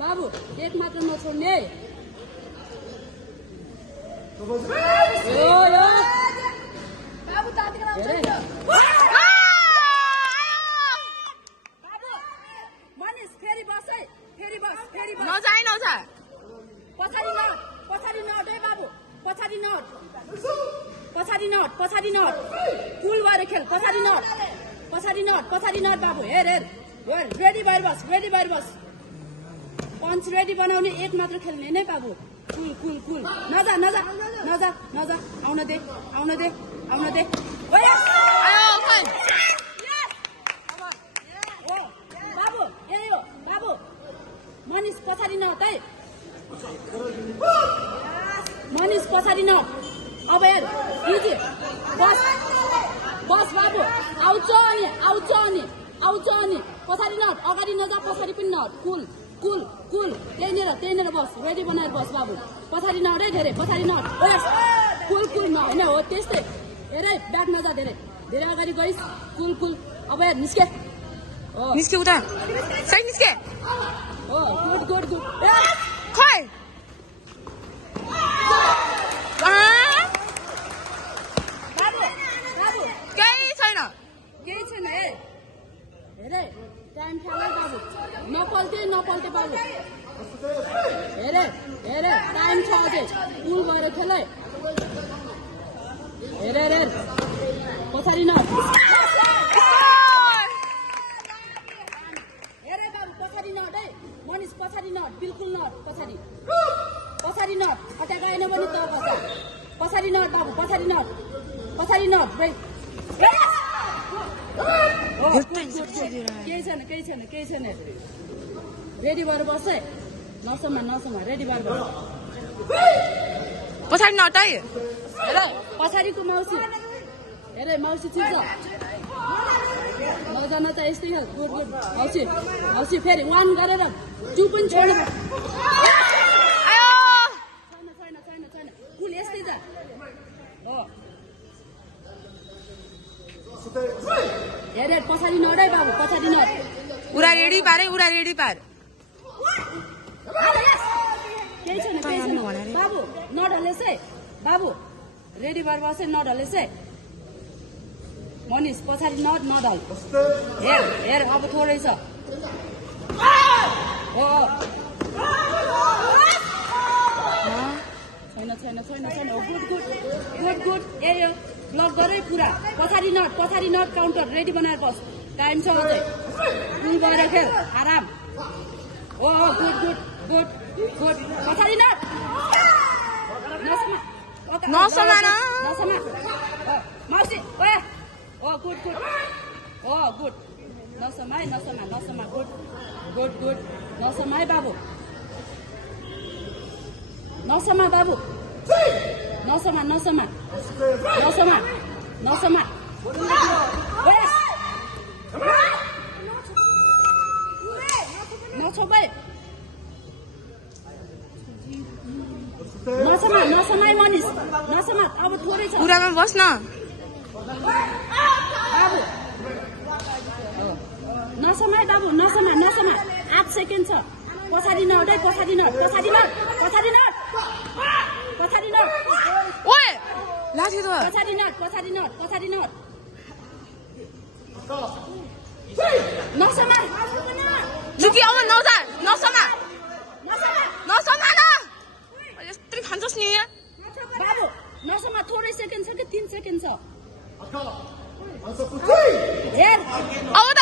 बाबु एक मात्र नछोड्ने मनिष फेरि बस है फेरि बस नजाइ नछ पछाडि नट है बाबु पछाडि नट फुल भएर खेल पछाडि नट बाबु हेर रेडी भएर बस पंच रेडी बनाउने एक मात्र खेल्ने नै बाबु कुल नजा आउन दे बाबु यही हो बाबु मनिष पछाडि नट है मनिष पछाडि नट अब हेर दिदी बस बाबु आउँछ अनि पछाडि नट अगाडि नजा पछाडि पनि नट कुल त्यहीँनिर बस रेडी बनाएर बस बाबु पछाडि नट है धेरै पछाडि नट कुल होइन हो त्यस्तै हेरे ब्याक नजा धेरै अगाडि गइस् कुल अब हेर निस्के उता सही निस्के हो गुड खै बाबु केही छैन हेरे टाइम खेल बाबु नपल्टे बाबु हेरे टाइम छ अझै पुल गएर खेल हेरे पछाडि न हेरे बाबु पछाडि नट है मनिष पछाडि नट बिल्कुल नट पछाडि नट अट्या गएन भने त पछाडि नट बाबु पछाडि नट भाइ केही छैन रेडी भएर बस है नसम्म रेडी भएर बस पछाडि नटाइ हेर पछाडिको माउसी ठिक छ नजा यस्तै खेल गुड माउसी फेरि 1 गरेर 2 पनि छोड्नु छैन फुल यस्तै छ हो हेर पछाडि नट है बाबु पछाडि नट उरा रेडी पार केही छैन बाबु नढलेस है बाबु रेडी भएर बस है नढलेस है मनिष पछाडि नढल हेर अब थोरै छ छैन गुड ए ब्लक गरे पुरा पछाडि नट काउन्टर रेडी बनाएर बस टाइम छ अझै फुल गरेर खेल आराम गुड पछाडि नट नसमा माउसी गुड नसमा गुड नसमा है बाबु नसमा नछोबै नसमाई मनिष नसमा अब थोरै छ उरामा बस्न बाबु नसमाई बाबु नसमा 8 सेकेन्ड छ पछाडि नट ओए लाथि त पछाडि नट नसमा जुकी अब नसमा न यस्तै खान्छस् नि बाबु नसमा थोरै सेकेन्ड छ कि 3 सेकेन्ड छ हेर अब त